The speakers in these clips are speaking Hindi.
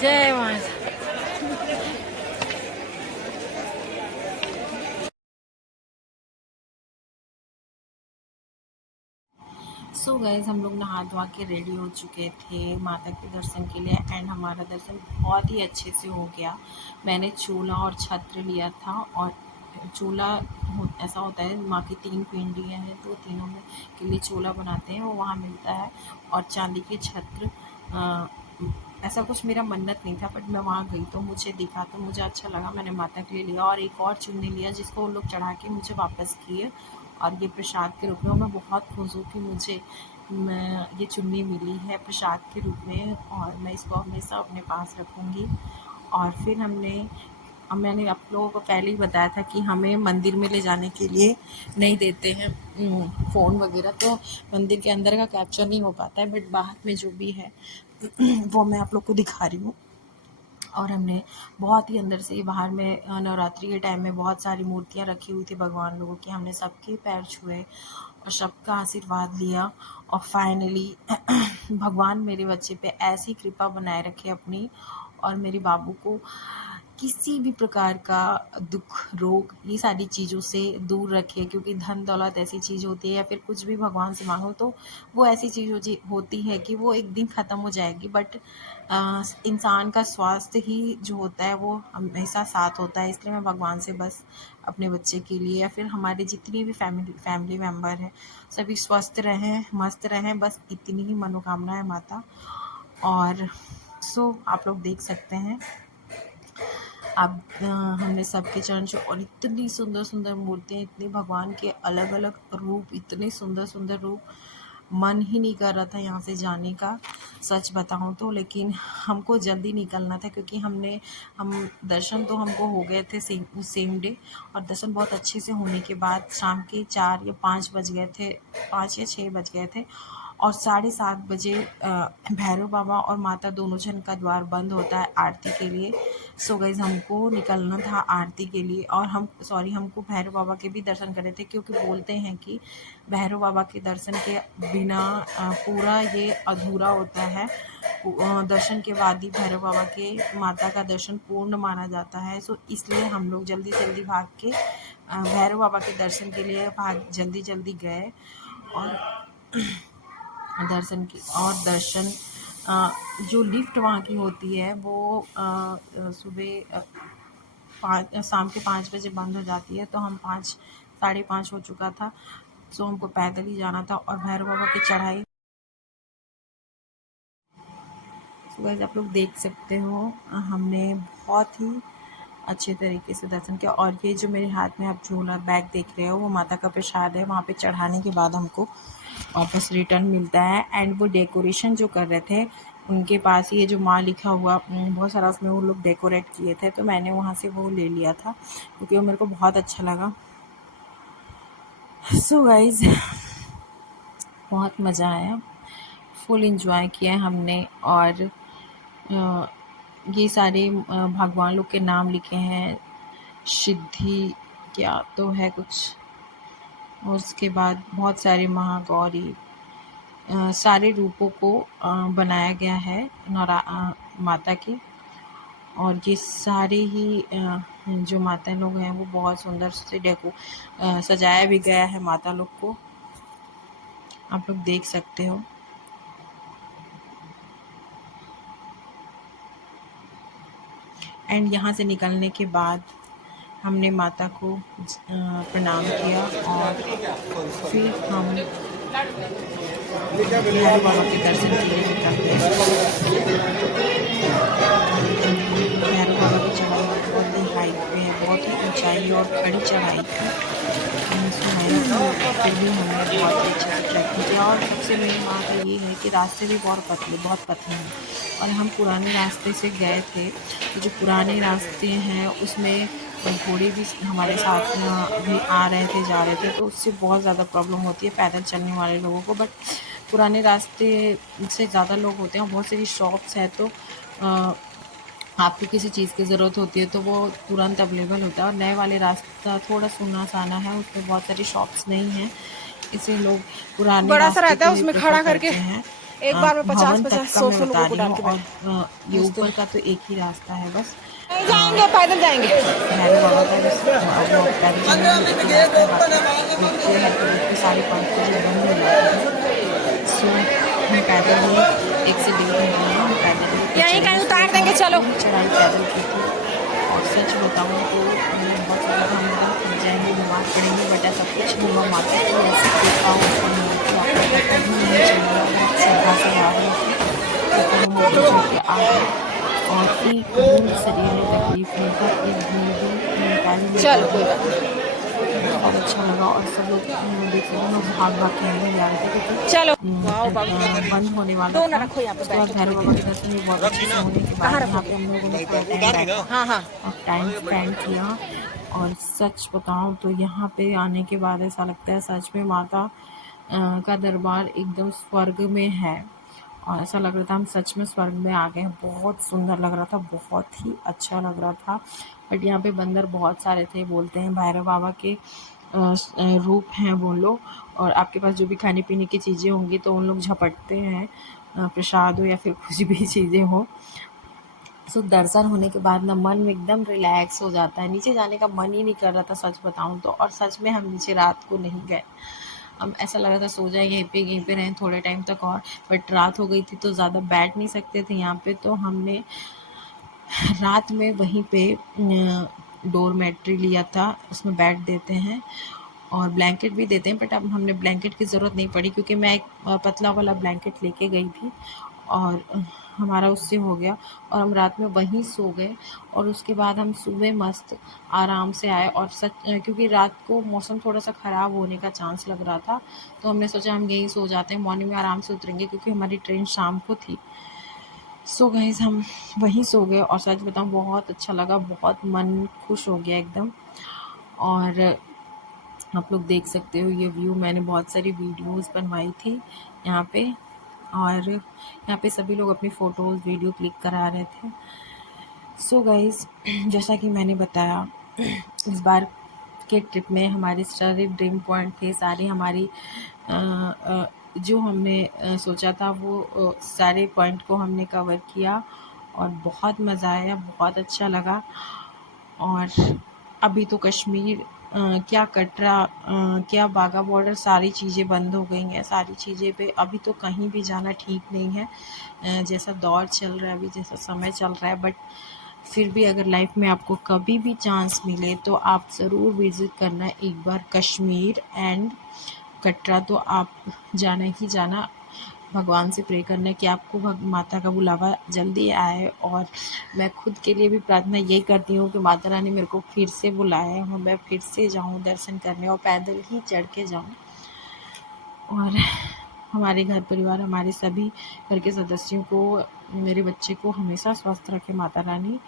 जय माता। सो गए हम लोग नहा धोवा के रेडी हो चुके थे माता के दर्शन के लिए एंड हमारा दर्शन बहुत ही अच्छे से हो गया। मैंने चूल्हा और छत्र लिया था और चूल्हा ऐसा होता है, माँ की 3 पिंडियाँ हैं तो तीनों में के लिए चूल्हा बनाते हैं, वो वहाँ मिलता है। और चांदी के छत्र, ऐसा कुछ मेरा मन्नत नहीं था बट मैं वहाँ गई तो मुझे दिखा तो मुझे अच्छा लगा, मैंने माता के लिए लिया। और एक और चुन्नी लिया जिसको वो लोग चढ़ा के मुझे वापस किए और ये प्रसाद के रूप में। मैं बहुत खुश हूँ कि मुझे ये चुन्नी मिली है प्रसाद के रूप में और मैं इसको हमेशा अपने पास रखूँगी। और फिर मैंने आप लोगों को पहले ही बताया था कि हमें मंदिर में ले जाने के लिए नहीं देते हैं फ़ोन वगैरह, तो मंदिर के अंदर का कैप्चर नहीं हो पाता है, बट बाहर में जो भी है वो मैं आप लोग को दिखा रही हूँ। और हमने बहुत ही अंदर से बाहर में नवरात्रि के टाइम में बहुत सारी मूर्तियाँ रखी हुई थी भगवान लोगों की, हमने सबके पैर छुए और सबका आशीर्वाद लिया। और फाइनली भगवान मेरे बच्चे पे ऐसी कृपा बनाए रखे अपनी, और मेरे बाबू को किसी भी प्रकार का दुख रोग ये सारी चीज़ों से दूर रखे, क्योंकि धन दौलत ऐसी चीज़ होती है या फिर कुछ भी भगवान से मांगो तो वो ऐसी चीज़ होती है कि वो एक दिन ख़त्म हो जाएगी, बट इंसान का स्वास्थ्य ही जो होता है वो हमेशा साथ होता है। इसलिए मैं भगवान से बस अपने बच्चे के लिए या फिर हमारे जितनी भी फैमिली मेम्बर हैं सभी स्वस्थ रहें, मस्त रहें, बस इतनी ही मनोकामना है माता। और आप लोग देख सकते हैं अब हमने सबके चरण छुए और इतनी सुंदर सुंदर मूर्तियाँ, इतनी भगवान के अलग अलग रूप, इतने सुंदर सुंदर रूप, मन ही नहीं कर रहा था यहाँ से जाने का, सच बताऊँ तो। लेकिन हमको जल्दी निकलना था क्योंकि हम दर्शन तो हमको हो गए थे सेम डे, और दर्शन बहुत अच्छे से होने के बाद शाम के 4 या 5 बज गए थे, 5 या 6 बज गए थे। और 7:30 बजे भैरव बाबा और माता दोनों जन का द्वार बंद होता है आरती के लिए। सो गाइस हमको निकलना था आरती के लिए, और हमको भैरव बाबा के भी दर्शन करने थे, क्योंकि बोलते हैं कि भैरव बाबा के दर्शन के बिना पूरा ये अधूरा होता है। दर्शन के बाद ही भैरव बाबा के माता का दर्शन पूर्ण माना जाता है। सो इसलिए हम लोग जल्दी जल्दी भाग के भैरव बाबा के दर्शन के लिए जल्दी जल्दी गए। और दर्शन जो लिफ्ट वहाँ की होती है वो सुबह शाम के 5 बजे बंद हो जाती है, तो हम 5 साढ़े 5 हो चुका था, सो हमको पैदल ही जाना था। और भैरव बाबा की चढ़ाई गाइस आप लोग देख सकते हो, हमने बहुत ही अच्छे तरीके से दर्शन किया। और ये जो मेरे हाथ में आप झोला बैग देख रहे हो वो माता का प्रसाद है, वहाँ पे चढ़ाने के बाद हमको वापस रिटर्न मिलता है। एंड वो डेकोरेशन जो कर रहे थे उनके पास ये जो माँ लिखा हुआ बहुत सारा उसमें वो लोग डेकोरेट किए थे, तो मैंने वहाँ से वो ले लिया था क्योंकि वो मेरे को बहुत अच्छा लगा। सो गाइज बहुत मज़ा आया, फुल इंजॉय किया हमने। और ये सारे भगवान लोग के नाम लिखे हैं, सिद्धि क्या तो है कुछ, और उसके बाद बहुत सारे महागौरी सारे रूपों को बनाया गया है माता के। और ये सारे ही जो माता लोग हैं वो बहुत सुंदर से सजाया भी गया है माता लोग को, आप लोग देख सकते हो। एंड यहाँ से निकलने के बाद हमने माता को प्रणाम किया और फिर हम भैरव बाबा के दर्शन के लिए निकल गए। भैरव बाबा की चढ़ाई बहुत ही हाइट पे है, बहुत ही ऊंचाई और खड़ी चढ़ाई थी, फिर भी हमने बहुत ही अच्छे से ट्रैकिंग किया। और सबसे मेन बात ये है कि रास्ते भी बहुत पतले हैं, और हम पुराने रास्ते से गए थे, तो जो पुराने रास्ते हैं उसमें घोड़े भी हमारे साथ में भी आ रहे थे, जा रहे थे, तो उससे बहुत ज़्यादा प्रॉब्लम होती है पैदल चलने वाले लोगों को। बट पुराने रास्ते से ज़्यादा लोग होते हैं, बहुत सारी शॉप्स हैं, तो आपको किसी चीज़ की ज़रूरत होती है तो वो तुरंत अवेलेबल होता है। और नए वाले रास्ता थोड़ा सुना-साना है, उसमें बहुत सारी शॉप्स नहीं हैं, इसलिए लोग पुराने बड़ा सा रास्ते रहता को है ही उसमें प्रेफर खड़ा करके करते हैं। एक बार में भवन 50-50 तक का मैं 100-100 बता लोगों को रही डाल हूँ। के और ये भेजते ऊपर हैं। का तो एक ही रास्ता है बस। नहीं जाएंगे, पैदल जाएंगे। भैरव बाबा का बस वो पैदल चलने के लिए एक ही रास्ता है, बाकी रोपवे है तो रोपवे 5:30 बजे बंद हो जाती है। सो हम पैदल ही 1 से 1.5 घंटे लगा, हम पैदल ही ऊपर यहीं चढ़े। कहीं सुबह उतार से देंगे, हमने चलो। पूरी चढ़ाई पैदल की थी और सच बताऊँ तो हमें बहुत ज़्यादा था, हम एकदम थक जाएंगे, बीमार पड़ेंगे, बट ऐसा कुछ नहीं हुआ। माता की ऐसी कृपा ऊपर है कि आपको पता भी नहीं चलेगा। बहुत श्रद्धा से आ रहे थे, ऊपर हम ऊपर चढ़ के आ गए और एक बूंद शरीर में तकलीफ नहीं था, एक बूंद भी निकाली नहीं चलो पड़ कोई रही बात थी। नहीं। बहुत अच्छा लगा और सब लोग देख सकते हैं, लोग भाग भाग के अंदर जा रहे थे क्योंकि चलो वाओ बाबू, बंद होने वाला दो ना था। रखो यहाँ पे उसके बैठ बाद के भैरव थोड़ी बाबा के देर। दर्शन भी बहुत अच्छे से होने के कहाँ बाद यहाँ पे रखोगे? हम लोगों ने थोड़ा टाइम बैठा हाँ हाँ। और टाइम स्पेंड किया। और सच बताऊँ तो यहाँ पे आने के बाद ऐसा लगता है सच में माता का दरबार एकदम स्वर्ग में है और ऐसा लग रहा था हम सच में स्वर्ग में आ गए हैं। बहुत सुंदर लग रहा था, बहुत ही अच्छा लग रहा था। बट यहाँ पे बंदर बहुत सारे थे, बोलते हैं भैरव बाबा के रूप हैं वो लोग। और आपके पास जो भी खाने पीने की चीज़ें होंगी तो उन लोग झपटते हैं, प्रसाद हो या फिर कुछ भी चीज़ें हो। सो दर्शन होने के बाद ना मन में एकदम रिलैक्स हो जाता है, नीचे जाने का मन ही नहीं कर रहा था सच बताऊँ तो। और सच में हम नीचे रात को नहीं गए, हम ऐसा लग रहा था सो जाए यहीं पे रहें थोड़े टाइम तक और। बट रात हो गई थी तो ज़्यादा बैठ नहीं सकते थे यहाँ पे, तो हमने रात में वहीं पे डोरमेट्री लिया था, उसमें बेड देते हैं और ब्लैंकेट भी देते हैं। बट अब हमने ब्लैंकेट की ज़रूरत नहीं पड़ी क्योंकि मैं एक पतला वाला ब्लैंकेट लेके गई थी और हमारा उससे हो गया और हम रात में वहीं सो गए। और उसके बाद हम सुबह मस्त आराम से आए और सच क्योंकि रात को मौसम थोड़ा सा ख़राब होने का चांस लग रहा था, तो हमने सोचा हम यहीं सो जाते हैं, मॉर्निंग में आराम से उतरेंगे क्योंकि हमारी ट्रेन शाम को थी। सो गाइस हम वहीं सो गए और सच बताऊँ बहुत अच्छा लगा, बहुत मन खुश हो गया एकदम। और आप लोग देख सकते हो ये व्यू, मैंने बहुत सारी वीडियोस बनवाई थी यहाँ पे और यहाँ पे सभी लोग अपनी फ़ोटोज़ वीडियो क्लिक करा रहे थे। सो गाइस जैसा कि मैंने बताया इस बार के ट्रिप में हमारे सारे ड्रीम पॉइंट थे, सारी हमारी जो हमने सोचा था वो सारे पॉइंट को हमने कवर किया और बहुत मज़ा आया, बहुत अच्छा लगा। और अभी तो कश्मीर क्या कटरा क्या बाघा बॉर्डर सारी चीज़ें बंद हो गई हैं, सारी चीज़ें पे अभी तो कहीं भी जाना ठीक नहीं है। जैसा दौर चल रहा है अभी, जैसा समय चल रहा है, बट फिर भी अगर लाइफ में आपको कभी भी चांस मिले तो आप ज़रूर विज़िट करना एक बार कश्मीर एंड कटरा, तो आप जाना ही जाना। भगवान से प्रे करना कि आपको माता का बुलावा जल्दी आए। और मैं खुद के लिए भी प्रार्थना यही करती हूँ कि माता रानी मेरे को फिर से बुलाए और मैं फिर से जाऊँ दर्शन करने और पैदल ही चढ़ के जाऊँ। और हमारे घर परिवार, हमारे सभी घर के सदस्यों को, मेरे बच्चे को हमेशा स्वस्थ रखे माता रानी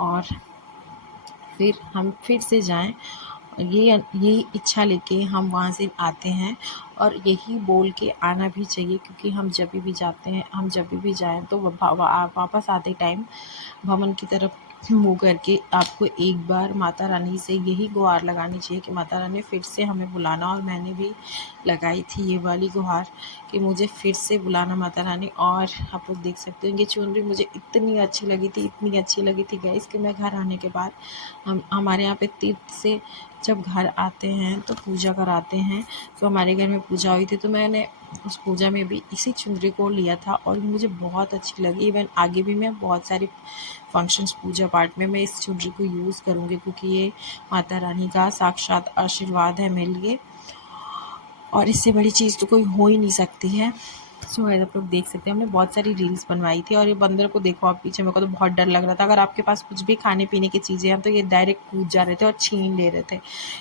और फिर हम फिर से जाएं। ये इच्छा लेके हम वहाँ से आते हैं और यही बोल के आना भी चाहिए क्योंकि हम जब भी जाते हैं, हम जब भी जाएं तो वापस आते टाइम भवन की तरफ मुँह करके आपको एक बार माता रानी से यही गुहार लगानी चाहिए कि माता रानी फिर से हमें बुलाना। और मैंने भी लगाई थी ये वाली गुहार कि मुझे फिर से बुलाना माता रानी। और आप लोग देख सकते हो ये चुनरी मुझे इतनी अच्छी लगी थी, इतनी अच्छी लगी थी गाइस कि मैं घर आने के बाद हमारे यहाँ पे तीर्थ से जब घर आते हैं तो पूजा कराते हैं, तो हमारे घर में पूजा हुई थी तो मैंने उस पूजा में भी इसी चुनरी को लिया था और मुझे बहुत अच्छी लगी। इवन आगे भी मैं बहुत सारे फंक्शंस पूजा पाठ में मैं इस चुनरी को यूज़ करूँगी क्योंकि ये माता रानी का साक्षात आशीर्वाद है मेरे लिए और इससे बड़ी चीज़ तो कोई हो ही नहीं सकती है। सो गाइस आप लोग देख सकते हैं हमने बहुत सारी रील्स बनवाई थी और ये बंदर को देखो आप पीछे, मेरे को तो बहुत डर लग रहा था। अगर आपके पास कुछ भी खाने पीने की चीज़ें हैं तो ये डायरेक्ट कूद जा रहे थे और छीन ले रहे थे।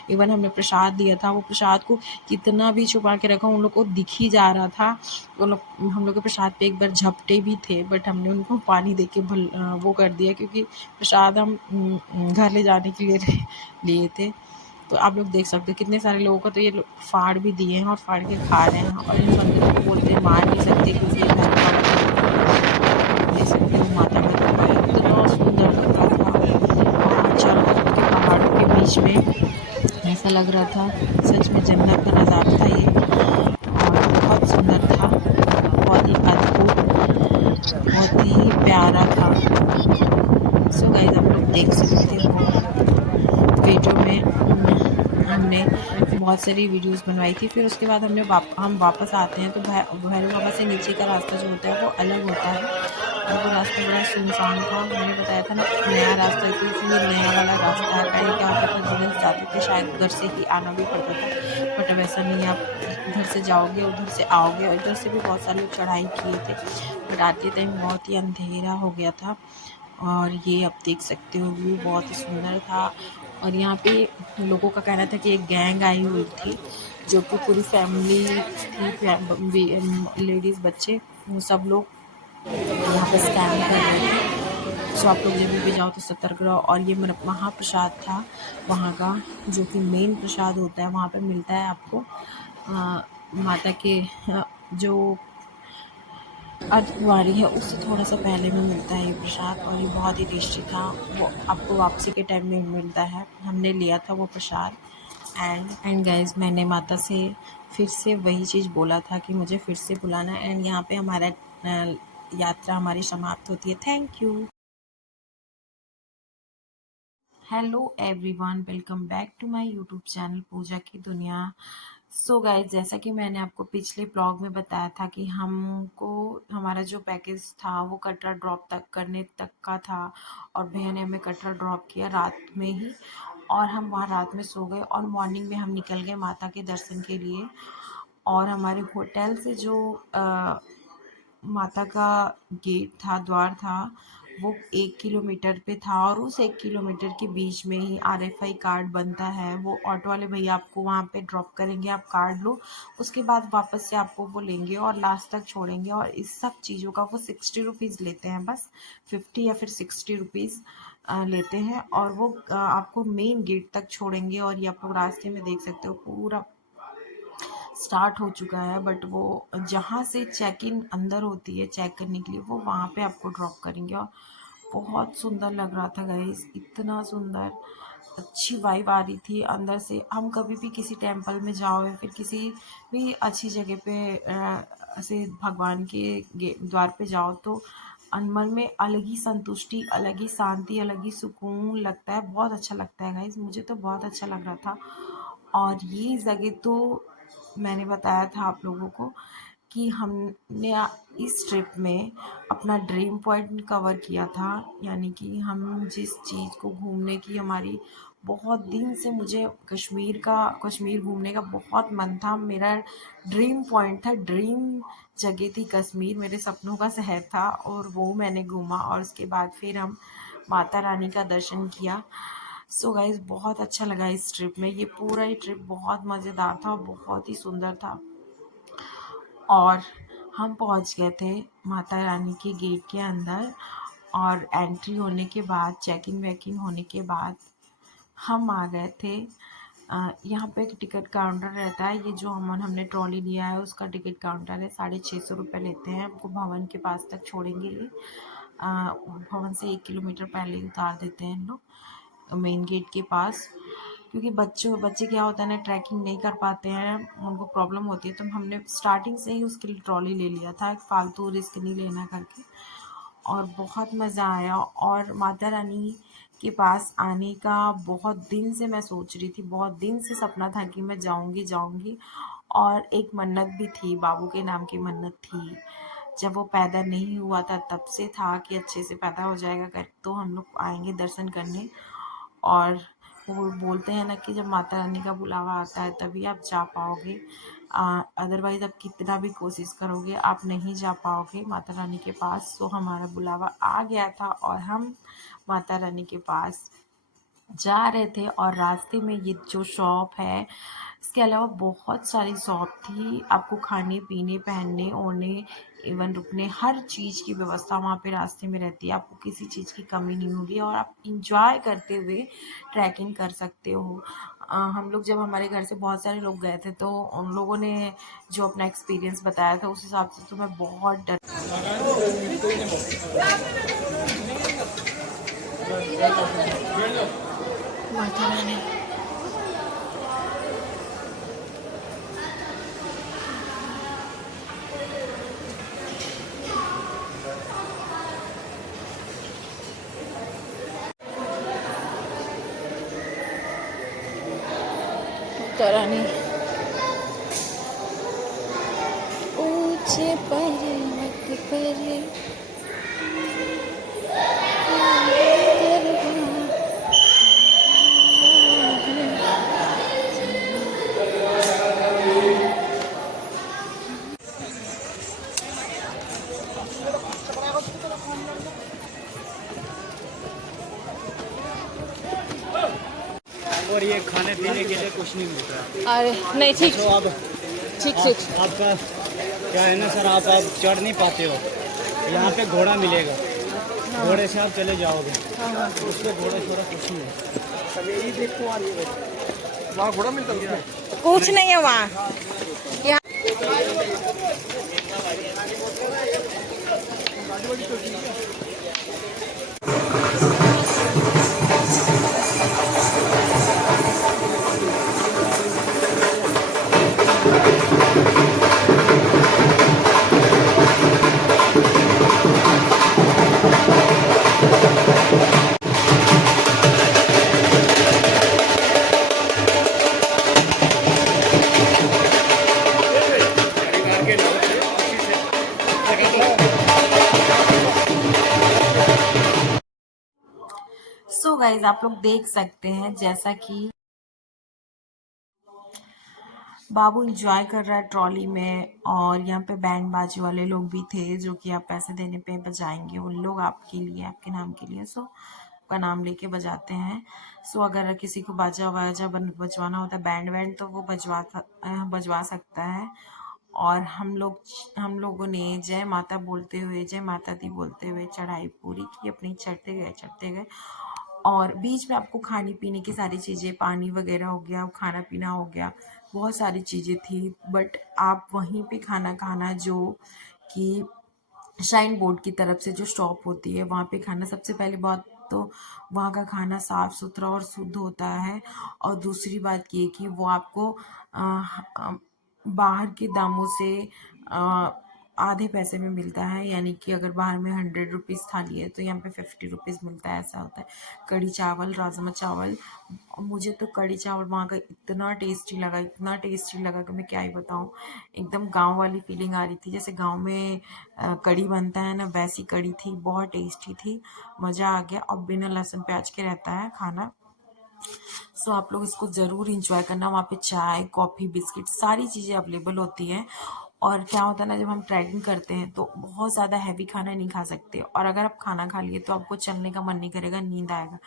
इवन हमने प्रसाद दिया था, वो प्रसाद को कितना भी छुपा के रखा उन लोग को दिख ही जा रहा था। वो लोग हम लोग के प्रसाद पे एक बार झपटे भी थे बट हमने उनको पानी दे के वो कर दिया क्योंकि प्रसाद हम घर ले जाने के लिए लिए थे। तो आप लोग देख सकते हो कितने सारे लोगों को तो ये फाड़ भी दिए हैं और फाड़ के खा रहे हैं और इन बंदरों को बोलते हैं मार नहीं सकते क्योंकि ये भैरव बाबा का देख सकते हो माता का दरबार इतना सुंदर लग रहा था और चारों तरफ के पहाड़ों के बीच में ऐसा लग रहा था सच में जन्नत का नज़ारा था ये और बहुत सुंदर था, बहुत ही प्यारा था। सो गाइस आप लोग देख सकते हो वीडियो में हमने बहुत सारी वीडियोस बनवाई थी। फिर उसके बाद हम वापस आते हैं तो भैरव बाबा से नीचे का रास्ता जो होता है वो अलग होता है और वो रास्ता बड़ा सुनसान था। मैंने बताया था ना नया रास्ता है तो इसलिए नया वाला रास्ता है। पहले क्या होता था जिधर जाते थे शायद उधर से ही आना भी पड़ता था, बट अब ऐसा नहीं है। आप इधर से जाओगे उधर से आओगे, और इधर से भी बहुत सारे लोग चढ़ाई किए थे, बट आते टाइम बहुत ही अंधेरा हो गया था। और ये आप देख सकते हो व्यू बहुत ही सुंदर था। और यहाँ पे लोगों का कहना था कि एक गैंग आई हुई थी जो कि पूरी फैमिली थी, लेडीज़ बच्चे वो सब लोग यहाँ पे स्कैम कर रहे थे। सो आप लोग जब भी जाओ तो सतर्क रहो। और ये महाप्रसाद था वहाँ का, जो कि मेन प्रसाद होता है, वहाँ पे मिलता है आपको माता के जो अर्धकुंवारी है उससे थोड़ा सा पहले में मिलता है ये प्रसाद, और ये बहुत ही टेस्टी था। वो आपको वापसी के टाइम में मिलता है। हमने लिया था वो प्रसाद। एंड गाइज मैंने माता से फिर से वही चीज़ बोला था कि मुझे फिर से बुलाना। एंड यहाँ पे हमारा यात्रा हमारी समाप्त होती है। Thank you. Hello everyone, welcome back to my YouTube channel Pooja की दुनिया। सो गाइज जैसा कि मैंने आपको पिछले ब्लॉग में बताया था कि हमको हमारा जो पैकेज था वो कटरा ड्रॉप तक करने तक का था, और भैया ने हमें कटरा ड्रॉप किया रात में ही, और हम वहाँ रात में सो गए और मॉर्निंग में हम निकल गए माता के दर्शन के लिए। और हमारे होटल से जो माता का गेट था, द्वार था, वो 1 किलोमीटर पे था, और उस 1 किलोमीटर के बीच में ही RFI कार्ड बनता है। वो ऑटो वाले भैया आपको वहाँ पे ड्रॉप करेंगे, आप कार्ड लो, उसके बाद वापस से आपको वो लेंगे और लास्ट तक छोड़ेंगे। और इस सब चीज़ों का वो 60 रुपीज़ लेते हैं, बस 50 या फिर 60 रुपीज़ लेते हैं, और वो आपको मेन गेट तक छोड़ेंगे। और ये आप लोग रास्ते में देख सकते हो पूरा स्टार्ट हो चुका है, बट वो जहाँ से चेक इन अंदर होती है चेक करने के लिए, वो वहाँ पे आपको ड्रॉप करेंगे। और बहुत सुंदर लग रहा था गाइस, इतना सुंदर, अच्छी वाइब आ रही थी अंदर से। हम कभी भी किसी टेम्पल में जाओ या फिर किसी भी अच्छी जगह पे ऐसे भगवान के द्वार पे जाओ तो मन में अलग ही संतुष्टि, अलग ही शांति, अलग ही सुकून लगता है। बहुत अच्छा लगता है गाइस, मुझे तो बहुत अच्छा लग रहा था। और ये जगह तो मैंने बताया था आप लोगों को कि हमने इस ट्रिप में अपना ड्रीम पॉइंट कवर किया था। यानी कि हम जिस चीज़ को घूमने की हमारी बहुत दिन से, मुझे कश्मीर घूमने का बहुत मन था। मेरा ड्रीम पॉइंट था, ड्रीम जगह थी कश्मीर, मेरे सपनों का शहर था, और वो मैंने घूमा। और उसके बाद फिर हम माता रानी का दर्शन किया। सो गाइज बहुत अच्छा लगा इस ट्रिप में। ये पूरा ही ट्रिप बहुत मज़ेदार था और बहुत ही सुंदर था। और हम पहुंच गए थे माता रानी के गेट के अंदर, और एंट्री होने के बाद, चेकिंग वेकिंग होने के बाद हम आ गए थे। यहाँ पे एक टिकट काउंटर रहता है। ये जो हमने ट्रॉली लिया है उसका टिकट काउंटर है। 650 रुपये लेते हैं, हमको भवन के पास तक छोड़ेंगे ये। भवन से 1 किलोमीटर पहले ही उतार देते हैं लोग मेन गेट के पास, क्योंकि बच्चे क्या होता है ना, ट्रैकिंग नहीं कर पाते हैं, उनको प्रॉब्लम होती है। तो हमने स्टार्टिंग से ही उसके लिए ट्रॉली ले लिया था, एक फालतू रिस्क नहीं लेना करके। और बहुत मज़ा आया। और माता रानी के पास आने का बहुत दिन से मैं सोच रही थी, बहुत दिन से सपना था कि मैं जाऊंगी। और एक मन्नत भी थी, बाबू के नाम की मन्नत थी। जब वो पैदा नहीं हुआ था तब से था कि अच्छे से पैदा हो जाएगा कर तो हम लोग आएंगे दर्शन करने। और वो बोलते हैं ना कि जब माता रानी का बुलावा आता है तभी आप जा पाओगे, अदरवाइज़ आप कितना भी कोशिश करोगे आप नहीं जा पाओगे माता रानी के पास। तो हमारा बुलावा आ गया था और हम माता रानी के पास जा रहे थे। और रास्ते में ये जो शॉप है, इसके अलावा बहुत सारी शॉप थी, आपको खाने पीने, पहनने ओढ़ने, इवन रुकने, हर चीज़ की व्यवस्था वहाँ पे रास्ते में रहती है। आपको किसी चीज़ की कमी नहीं होगी और आप इंजॉय करते हुए ट्रैकिंग कर सकते हो। हम लोग जब हमारे घर से बहुत सारे लोग गए थे तो उन लोगों ने जो अपना एक्सपीरियंस बताया था उस हिसाब से तो मैं बहुत डर माता रानी। रास्ता रानी ऊंचे पर्वत पर और ये खाने पीने के लिए कुछ नहीं मिलता है। अरे नहीं ठीक तो अब ठीक ठीक आपका क्या है ना सर, आप चढ़ नहीं पाते हो। यहाँ पे घोड़ा मिलेगा, घोड़े से आप चले जाओगे। उसके घोड़े छोड़ा कुछ नहीं है। वहाँ घोड़ा मिलता है? कुछ नहीं है वहाँ। सो गाइज आप लोग देख सकते हैं जैसा कि बाबू इंजॉय कर रहा है ट्रॉली में, और यहाँ पे बैंड बाजी वाले लोग भी थे जो कि आप पैसे देने पे बजाएंगे। उन लोग आपके लिए, आपके नाम के लिए का नाम लेके बजाते हैं। सो अगर किसी को बाजा वाजा बजवाना होता है, बैंड वैंड, तो वो बजवा सकता है। और हम लोगों ने जय माता बोलते हुए, जय माता दी बोलते हुए चढ़ाई पूरी की अपनी। चढ़ते गए और बीच में आपको खाने पीने की सारी चीज़ें, पानी वगैरह हो गया, खाना पीना हो गया, बहुत सारी चीज़ें थी। बट आप वहीं पे खाना जो कि श्राइन बोर्ड की तरफ से जो स्टॉप होती है वहाँ पे खाना। सबसे पहली बात तो वहाँ का खाना साफ़ सुथरा और शुद्ध होता है, और दूसरी बात ये कि वो आपको बाहर के दामों से आधे पैसे में मिलता है। यानी कि अगर बाहर में 100 रुपीज़ थाली है तो यहाँ पे 50 रुपीज़ मिलता है, ऐसा होता है। कढ़ी चावल, राजमा चावल, मुझे तो कढ़ी चावल वहाँ का इतना टेस्टी लगा कि मैं क्या ही बताऊँ। एकदम गांव वाली फीलिंग आ रही थी, जैसे गांव में कढ़ी बनता है ना, वैसी कढ़ी थी, बहुत टेस्टी थी, मज़ा आ गया। और बिना लहसुन प्याज के रहता है खाना। सो आप लोग इसको ज़रूर इंजॉय करना। वहाँ पे चाय, कॉफ़ी, बिस्किट सारी चीज़ें अवेलेबल होती हैं। और क्या होता है ना, जब हम ट्रैकिंग करते हैं तो बहुत ज़्यादा हैवी खाना नहीं खा सकते, और अगर आप खाना खा लिए तो आपको चलने का मन नहीं करेगा, नींद आएगा।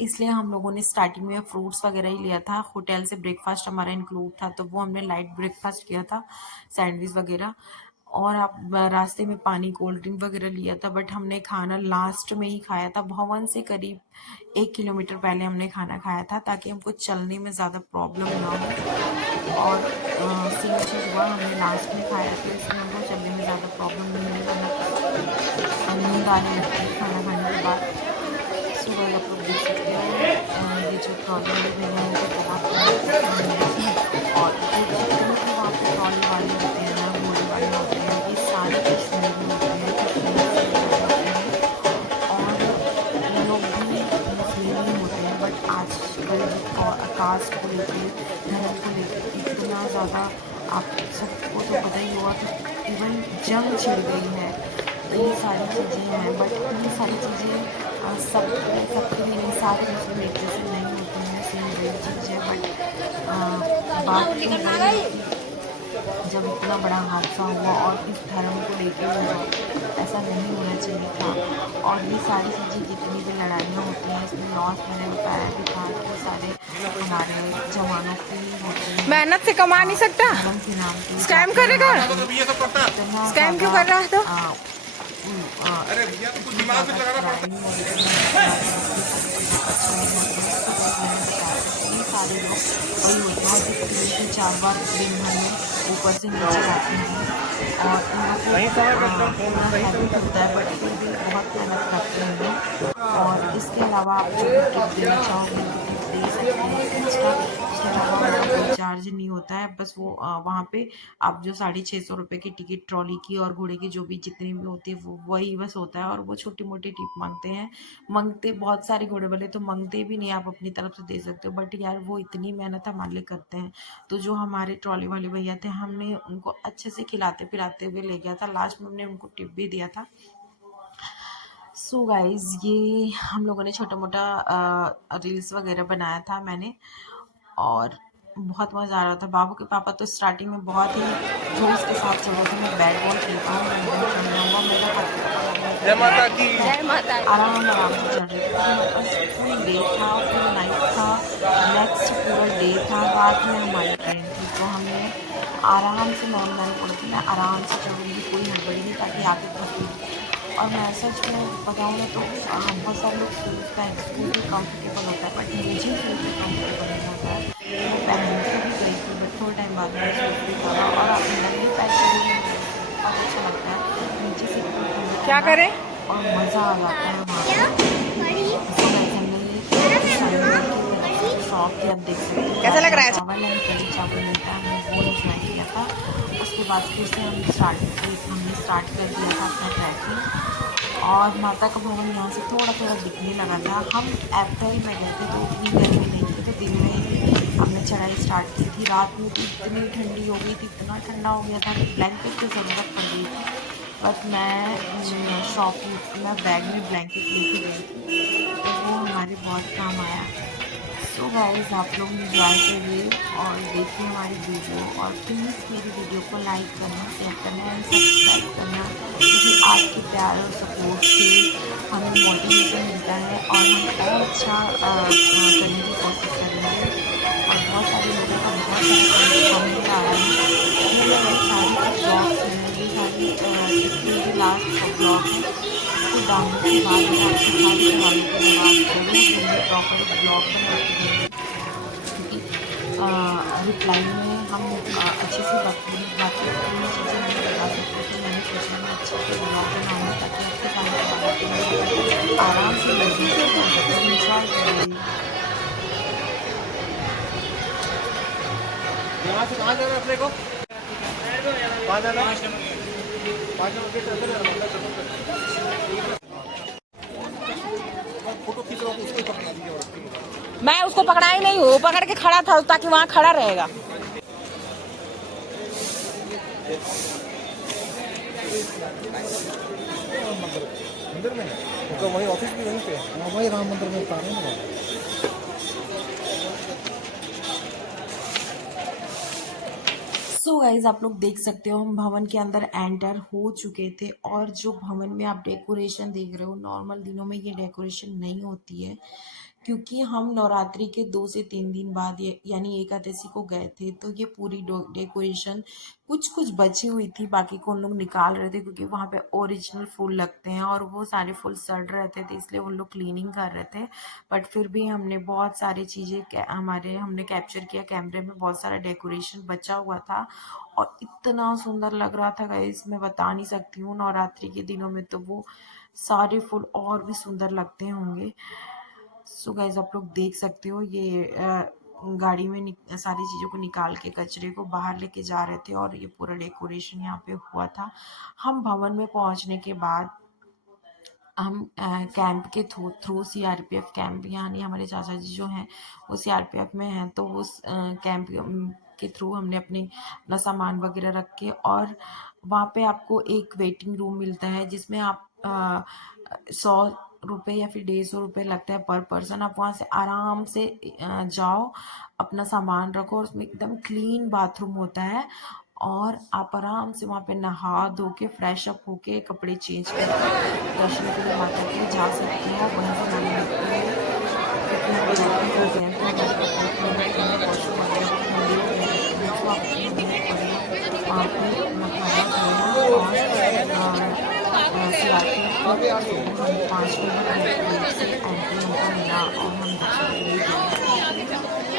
इसलिए हम लोगों ने स्टार्टिंग में फ्रूट्स वगैरह ही लिया था। होटल से ब्रेकफास्ट हमारा इंक्लूड था, तो वो हमने लाइट ब्रेकफास्ट किया था, सैंडविच वगैरह। और आप रास्ते में पानी, कोल्ड ड्रिंक वगैरह लिया था। बट हमने खाना लास्ट में ही खाया था। भवन से करीब 1 किलोमीटर पहले हमने खाना खाया था, ताकि हमको चलने में ज़्यादा प्रॉब्लम ना हो। और सेम चीज़ हुआ, हमने लास्ट में खाया तो इसलिए हमको चलने में ज़्यादा प्रॉब्लम नहीं हुई, वरना नींद आने लगती है खाना खाने के बाद। सुबह आप लोग देख सकते हैं ये जो ट्रॉली वाले भैया हैं, ये बहुत और जो जितने भी वहाँ पे ट्रॉली वाले होते हैं ना, घोड़े वाले होते हैं, ये सारे कश्मीरी होते हैं, कश्मीर से होते हैं। और ये लोग भी मुस्लिम ही होते हैं। बट आजकल जो कास्ट को लेके, धर्म को लेके इतना ज़्यादा आप सबको तो पता ही होगा कि इवन जंग छिड़ गई है, तो ये सारी चीज़ें हैं। बट ये सारी चीज़ें सबके लिए नहीं, सारे मुस्लिम एक जैसे नहीं होते हैं, सेम वही चीज़ है। बट बात तो वही है कि जब इतना बड़ा हादसा हुआ और इस धर्म को लेके हुआ, ऐसा नहीं होना चाहिए था। और ये सारी चीज़ें, जितनी भी लड़ाइयाँ होती हैं, इसमें लॉस मैंने बताया भी था कि सारे हमारे जवानों की होती हैं। मेहनत से कमा नहीं सकता, धर्म के नाम पे स्कैम करेगा। इतना स्कैम क्यों कर रहा है तो? अरे भैया तो कुछ दिमाग में लगाना पड़ता सारे लोग वही होता है कि 3 से 4 बार दिन भर में ऊपर से नीचे आते हैं, और इन लोगों को थोड़ा हैबिट होता है, बट फिर भी बहुत मेहनत करते हैं लोग। और इसके अलावा आप जो भी टिप देना चाहोगे टिप दे सकते हैं। एक्स्ट्रा इसके अलावा हमारा कोई चार्ज नहीं होता है। बस वो वहाँ पे आप जो 650 रुपये की टिकट ट्रॉली की और घोड़े की जो भी जितनी भी होती है वो वही बस होता है। और वो छोटी मोटी टिप मांगते हैं, मांगते बहुत सारे घोड़े वाले तो मांगते भी नहीं, आप अपनी तरफ से दे सकते हो, बट यार वो इतनी मेहनत हमारे लिए करते हैं। तो जो हमारे ट्रॉली वाले भैया थे, हमने उनको अच्छे से खिलाते पिलाते हुए ले गया था। लास्ट में हमने उनको टिप भी दिया था। सो गाइज ये हम लोगों ने छोटा मोटा रील्स वगैरह बनाया था मैंने, और बहुत मज़ा आ रहा था। बाबू के पापा तो स्टार्टिंग में बहुत ही जोश के साथ चल रहे थे। मैं बैट बॉल खेलता हूँ, मेरा जय माता की। जय माता दी। आराम आराम से चल रही थी। हमारे पास फुल डे था, फुल नाइट था, नेक्स्ट पूरा डे था, रात में हमारी ट्रेन थी। तो हमने आराम से मैंने बोला कि मैं आराम से चलूँगी, कोई हड़बड़ी नहीं, ताकि आगे तक। और मैं सच में बताऊँ ना तो बहुत सारे लोग सोचते हैं स्कूटी कंफर्टेबल होता है, बट मुझे स्कूटी कंफर्टेबल नहीं होता है। मैं पहन के भी गई थी, बट थोड़े टाइम बाद में स्कूटी करा, और नंगे पैर चलने में बहुत अच्छा लगता है। नीचे से क्या करें? और मज़ा आ जाता है वहाँ पे। शॉप भी आप देख सकते हो, कैसा लग रहा है? चावल एंड कड़ी चावल मिलता है, हमने वो इंजॉय किया था। उसके बाद फिर से हमने स्टार्ट कर दिया था अपना ट्रैकिंग। और माता का भवन यहाँ से थोड़ा थोड़ा दिखने लगा था। हम अप्रैल में गए थे तो उतनी गर्मी नहीं थी, तो दिन में ही हमने चढ़ाई स्टार्ट की थी। रात में तो इतनी ठंडी हो गई थी, इतना ठंडा हो गया था कि ब्लैंकेट की ज़रूरत पड़ गई थी। बट मैं बैग में ब्लैंकेट लेके गई थी, तो वो हमारे बहुत काम आया। सो गाइस आप लोग इंजॉय करिए और देखिए हमारी वीडियो, और प्लीज़ मेरी वीडियो को लाइक करना, शेयर करना एंड सब्सक्राइब करना, क्योंकि आपके प्यार और सपोर्ट से हमें मोटिवेशन मिलता है और हम और अच्छा करने की कोशिश करेंगे। और बहुत सारे लोगों का बहुत सारा कमेंट आ रहा है। ये मेरे सारी ब्लॉग्स हैं, ये सारी इसके लास्ट ब्लॉग है, इसको डालने के बाद मैं आपके सारे सवालों के जवाब ज़रूर दूँगी, प्रॉपर ब्लॉग बना के दूँगी, क्योंकि रिप्लाई में हम अच्छे से बातें चीज़ें नहीं बता सकते। तो मैंने सोचा मैं अच्छे से ब्लॉग बनाऊँगी, ताकि आपके सारे सवालों के लिए आराम से लगे इंजॉय करिए। यहाँ से कहाँ जाना है अपने को? कहाँ जाना है? 5 फोटो खींच रहा हूँ, उसको पकड़ा दीजिए। मैं उसको पकड़ा ही नहीं हूँ, पकड़ के खड़ा था ताकि वहाँ खड़ा रहेगा। मंदिर में तो वही ऑफिस भी वहीं पे, वही राम मंदिर में उतार रहे हैं। सो गाइज आप लोग देख सकते हो हम भवन के अंदर एंटर हो चुके थे। और जो भवन में आप डेकोरेशन देख रहे हो, नॉर्मल दिनों में ये डेकोरेशन नहीं होती है, क्योंकि हम नवरात्रि के 2 से 3 दिन बाद यानी एकादशी को गए थे। तो ये पूरी डेकोरेशन कुछ बची हुई थी, बाकी को उन लोग निकाल रहे थे, क्योंकि वहाँ पे ओरिजिनल फूल लगते हैं और वो सारे फूल सड़ रहे थे, तो इसलिए उन लोग क्लीनिंग कर रहे थे। बट फिर भी हमने बहुत सारी चीज़ें हमने कैप्चर किया कैमरे में, बहुत सारा डेकोरेशन बचा हुआ था और इतना सुंदर लग रहा था गाइस, मैं बता नहीं सकती हूँ। नवरात्रि के दिनों में तो वो सारे फूल और भी सुंदर लगते होंगे। सो गाइज आप लोग देख सकते हो ये गाड़ी में सारी चीज़ों को निकाल के कचरे को बाहर लेके जा रहे थे, और ये पूरा डेकोरेशन यहाँ पे हुआ था। हम भवन में पहुँचने के बाद हम कैंप के थ्रू सीआरपीएफ कैंप, यानी हमारे चाचा जी जो हैं वो सीआरपीएफ में हैं, तो उस कैंप के थ्रू हमने अपना सामान वगैरह रख के, और वहाँ पे आपको एक वेटिंग रूम मिलता है, जिसमें आप 100 रुपये या फिर 150 रुपये लगता है पर पर्सन। आप वहाँ से आराम से जाओ, अपना सामान रखो, और उसमें एकदम क्लीन बाथरूम होता है, और आप आराम से वहाँ पे नहा धो के फ्रेश अप होके कपड़े चेंज करके दर्शन के लिए माता के जा सकते हो। वहीं से मैंने वहाँ पे नहाया धोया, और 5 मिनट से एंट्री हमको मिला, और हम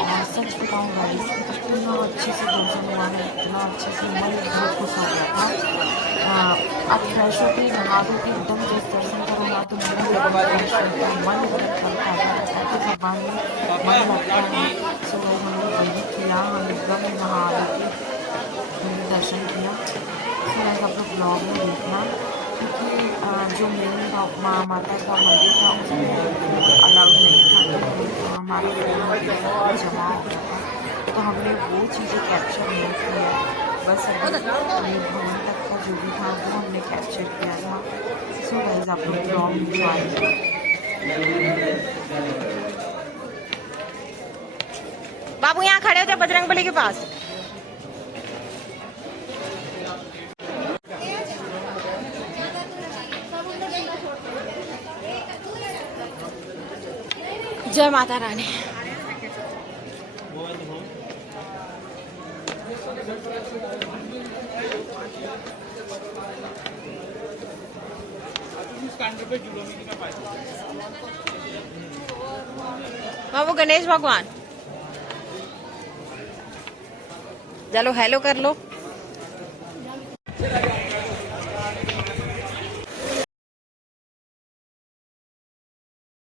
और सच बताऊँ गाइस, इतना अच्छे से दर्शन हुआ है, इतना अच्छे से मन बहुत खुश हो गया था। अब फ्रेश होकर नहा धो के एकदम जैसे दर्शन करो ना तो मेरा फ्रेश होता है, मन एकदम करता है, ऐसे भगवान में मन लगता है। सो हम लोग वही किया, हम एकदम नहा धो के मैंने दर्शन किया। सो आप लोग ब्लॉग में देखना, क्योंकि जो मेन माँ माता का मंदिर था उसमें अलाउड नहीं था, तो हमारा जमा हो गया था, तो हमने वो चीज़ें कैप्चर नहीं किया। बस अभी भवन तक का जो भी था वो हमने कैप्चर किया था। सो गाइस आप लोग ब्लॉग एंजॉय। बाबू यहाँ खड़े होते बजरंगबली के पास। जय माता रानी। बाबू गणेश भगवान, चलो हेलो कर लो।